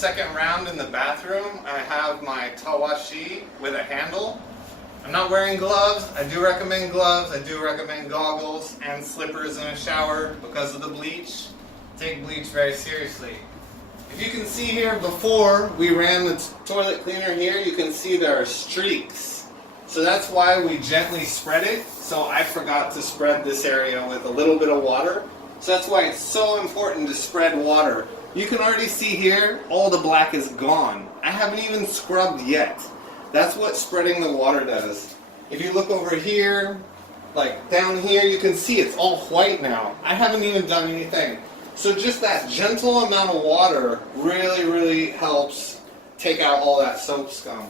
second round in the bathroom. I have my tawashi with a handle. I'm not wearing gloves. I do recommend gloves. I do recommend goggles and slippers in a shower because of the bleach. Take bleach very seriously. If you can see here, before we ran the toilet cleaner here, you can see there are streaks. So that's why we gently spread it. So I forgot to spread this area with a little bit of water. So that's why it's so important to spread water. You can already see here, all the black is gone. I haven't even scrubbed yet. That's what spreading the water does. If you look over here, like down here, you can see it's all white now. I haven't even done anything. So just that gentle amount of water really helps take out all that soap scum.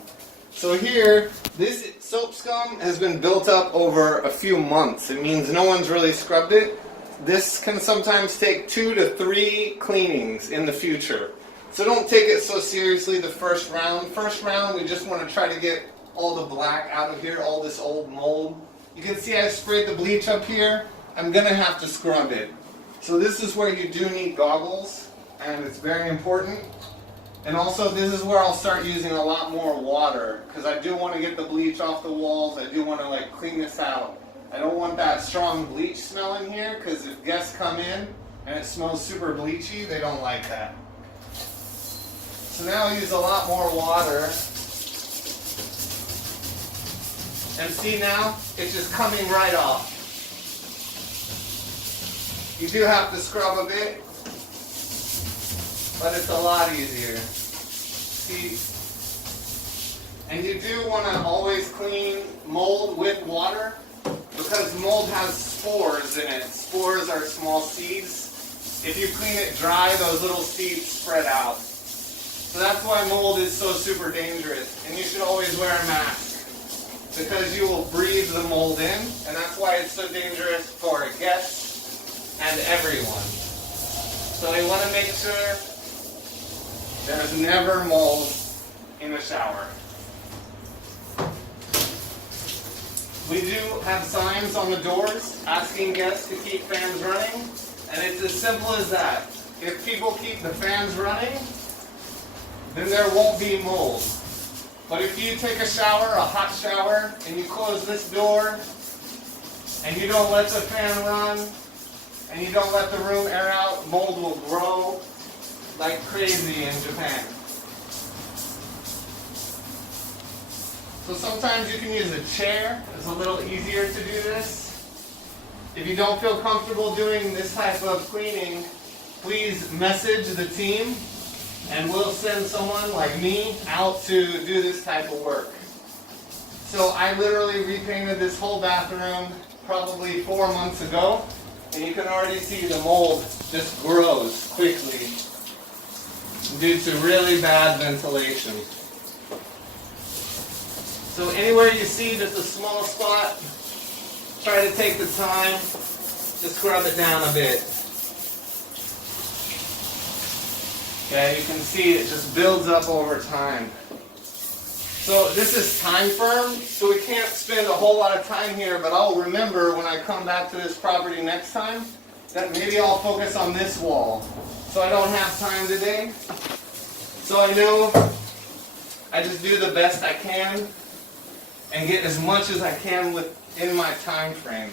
So here, this soap scum has been built up over a few months. It means no one's really scrubbed it. This can sometimes take 2 to 3 cleanings in the future. So don't take it so seriously the first round. First round, we just want to try to get all the black out of here, all this old mold. You can see I sprayed the bleach up here. I'm going to have to scrub it. So this is where you do need goggles, and it's very important. And also this is where I'll start using a lot more water, because I do want to get the bleach off the walls. I do want to clean this out. I don't want that strong bleach smell in here, because if guests come in and it smells super bleachy, they don't like that. So now I'll use a lot more water. And see now, it's just coming right off. You do have to scrub a bit, but it's a lot easier. See? And you do want to always clean mold with water, because mold has spores in it. Spores are small seeds. If you clean it dry, those little seeds spread out. So that's why mold is so super dangerous. And you should always wear a mask, because you will breathe the mold in, and that's why it's so dangerous for guests and everyone. So you want to make sure there's never mold in the shower. We do have signs on the doors asking guests to keep fans running, and it's as simple as that. If people keep the fans running, then there won't be mold. But if you take a shower, a hot shower, and you close this door, and you don't let the fan run, and you don't let the room air out, mold will grow like crazy in Japan. So sometimes you can use a chair. It's a little easier to do this. If you don't feel comfortable doing this type of cleaning, please message the team, and we'll send someone like me out to do this type of work. So I literally repainted this whole bathroom probably 4 months ago, and you can already see the mold just grows quickly due to really bad ventilation. So anywhere you see just a small spot, try to take the time to scrub it down a bit. Okay, you can see it just builds up over time. So this is time firm, so we can't spend a whole lot of time here, but I'll remember when I come back to this property next time that maybe I'll focus on this wall. So I don't have time today. So I know I just do the best I can and get as much as I can within my time frame.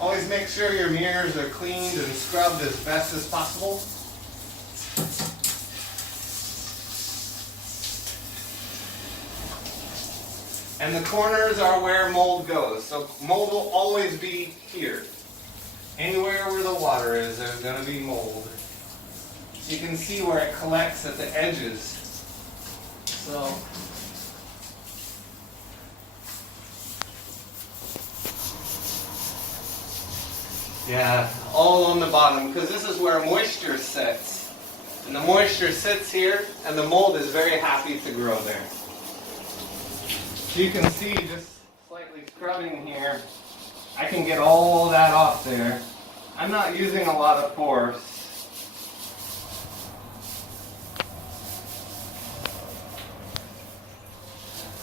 Always make sure your mirrors are cleaned and scrubbed as best as possible. And the corners are where mold goes. So mold will always be here. Anywhere where the water is, there's going to be mold. You can see where it collects at the edges. So yeah, all on the bottom, because this is where moisture sits. And the moisture sits here, and the mold is very happy to grow there. So you can see, just slightly scrubbing here, I can get all that off there. I'm not using a lot of force.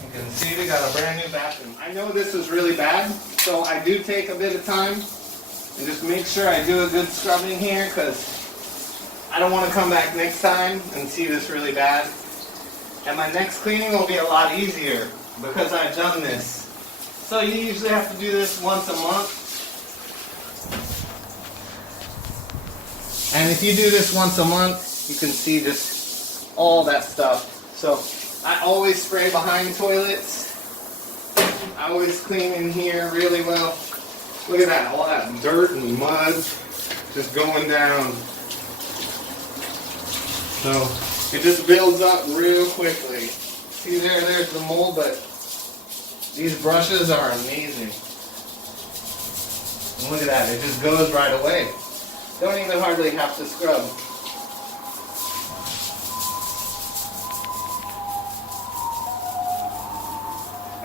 You can see we got a brand new bathroom. I know this is really bad, so I do take a bit of time and just make sure I do a good scrubbing here, because I don't want to come back next time and see this really bad. And my next cleaning will be a lot easier because I've done this. So you usually have to do this once a month. And if you do this once a month, you can see just all that stuff. So I always spray behind toilets. I always clean in here really well. Look at that, all that dirt and mud just going down. So it just builds up real quickly. See there's the mold, but these brushes are amazing. And look at that, it just goes right away. Don't even hardly have to scrub.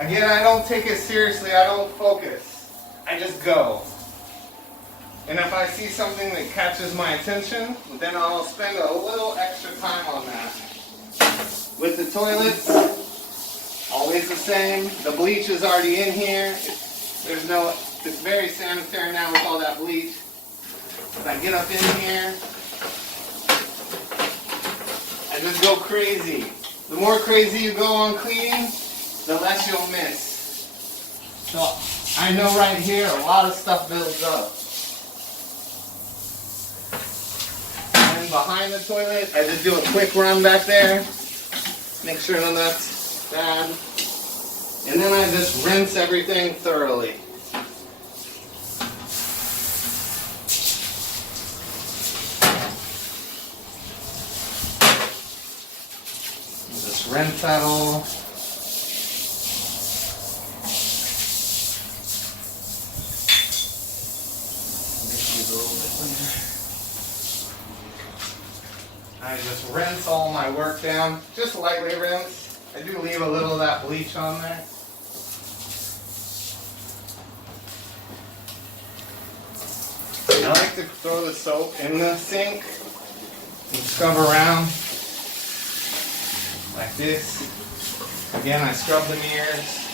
Again, I don't take it seriously, I don't focus. I just go. And if I see something that catches my attention, then I'll spend a little extra time on that. With the toilets, always the same. The bleach is already in here. It's very sanitary now with all that bleach. If I get up in here, I just go crazy. The more crazy you go on cleaning, the less you'll miss. So I know right here a lot of stuff builds up. And behind the toilet, I just do a quick run back there. Make sure none of that's bad. And then I just rinse everything thoroughly. Just rinse that all. I just rinse all my work down, just lightly rinse. I do leave a little of that bleach on there. I like to throw the soap in the sink and scrub around like this. Again, I scrub the mirrors.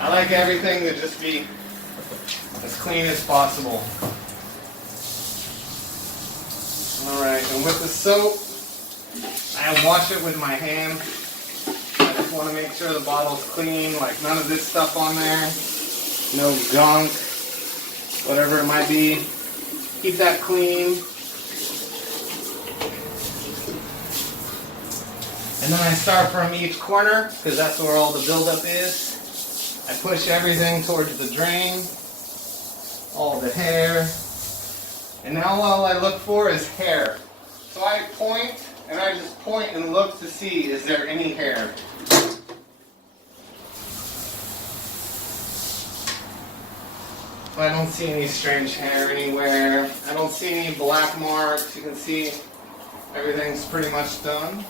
I like everything to just be as clean as possible. Alright, and with the soap, I wash it with my hand. I just want to make sure the bottle's clean, like none of this stuff on there. No gunk, whatever it might be. Keep that clean. And then I start from each corner, because that's where all the buildup is. I push everything towards the drain, all the hair. And now all I look for is hair. So I point, and I just point and look to see, is there any hair? I don't see any strange hair anywhere. I don't see any black marks. You can see everything's pretty much done.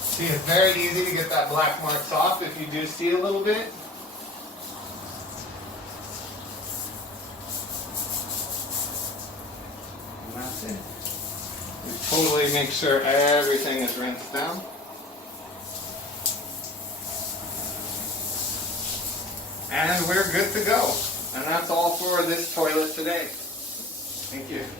See, it's very easy to get that black marks off if you do see a little bit. And that's it. You totally make sure everything is rinsed down. And we're good to go. And that's all for this toilet today. Thank you.